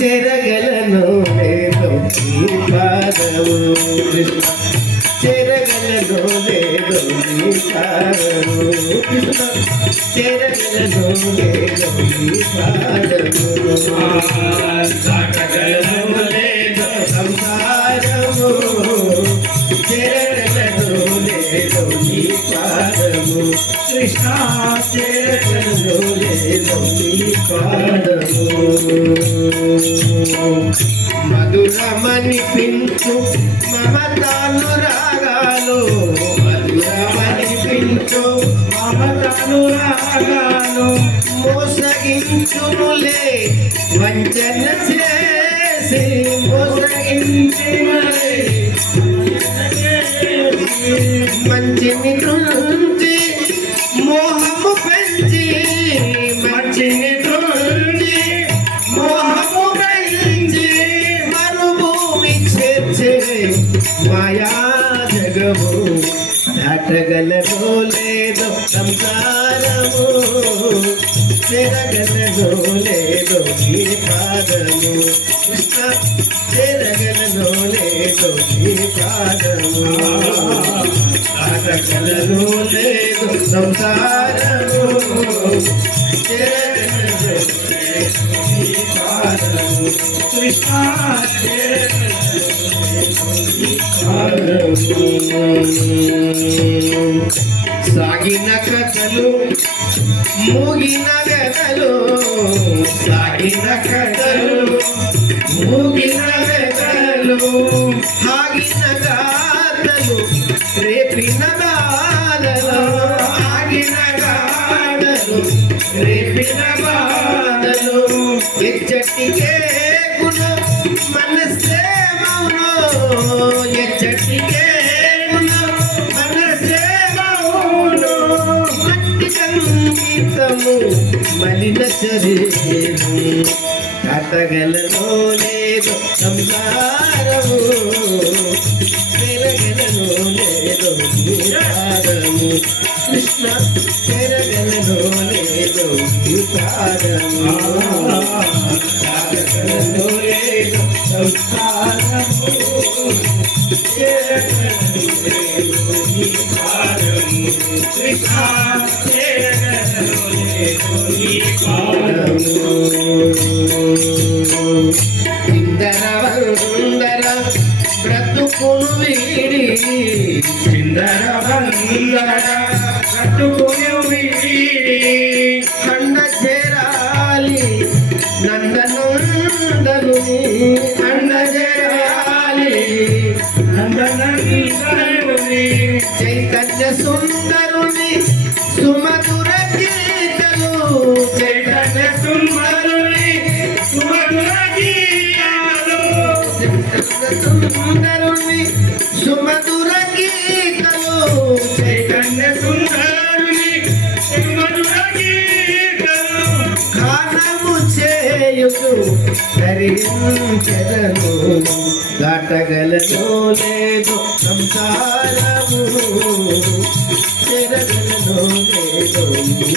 చెరగలను లేదు ఈ పాదము. కృష్ణ చెరగలను లేదు ఈ పాదము. కృష్ణ చెరగలను లేదు ఈ పాదము. దాటగలను లేదు సంసారము. చెరగలను లేదు ఈ పాదము. కృష్ణ చెరగలను లేదు ఈ పాదము. మధురమనిపించు మమతాను రాగాలు. మధురమనిపించు మమతాలు రాగాలు. మోసగించులే వంచన చేసి మోసగించులే మంచి జగము దాటగలదో లేదో సంసారము చెరగలదో లేదో ఈ పాదము కృష్ణ చెరగలదో లేదో ఈ పాదము. దాటగలదో లేదో సంసారము చెరగలదో సాగిన కథలు మూగిన గదలు సాగిన కథలు మూగిన గదలు ఆగిన గాథలు రేపిన బాధలు ఆగిన గాథలు రేపిన బాధలు ఎచ్చటికే సంగీతము మలిన శరీరము కథగలలో లేదు సంసారము. తిరగలలో లేదు నిరారము కృష్ణ తిరగలలో లేదు నిరారము కథగలలో లేదు సంసారము. తిరగలలో లేదు నిరారము కృష్ణ బ్రతుకును వీడి ఇందర కండ చేరాలి నందనందను కండ చేరాలి నందనందనుని చైతన్య సుందరుని సుమధుర గీతలు చైతన్య సుందరుని సుమధుర గీతాలు. సుందరుని చేయుచు ధరించెదను. దాటగలను లేదు సంసారము. చెరగలను లేదు ఈ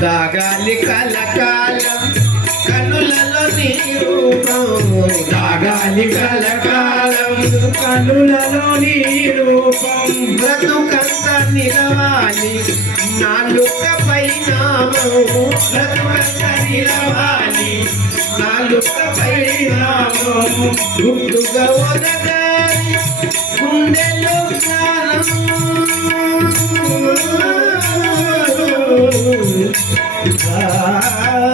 దాగాలి కలకాలం కనులలో నీ రూపం దాగాలి కలకాలం కనులలో నీ రూపం బ్రతుకంత నిలవాలి నాలుకపై నామం బ్రతుకంత నిలవాలి నాలుకపై నామం గుండెలో Ah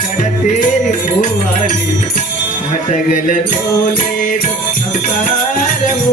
కడతేరి భోవాలి హటగల నోలేదు సంసారము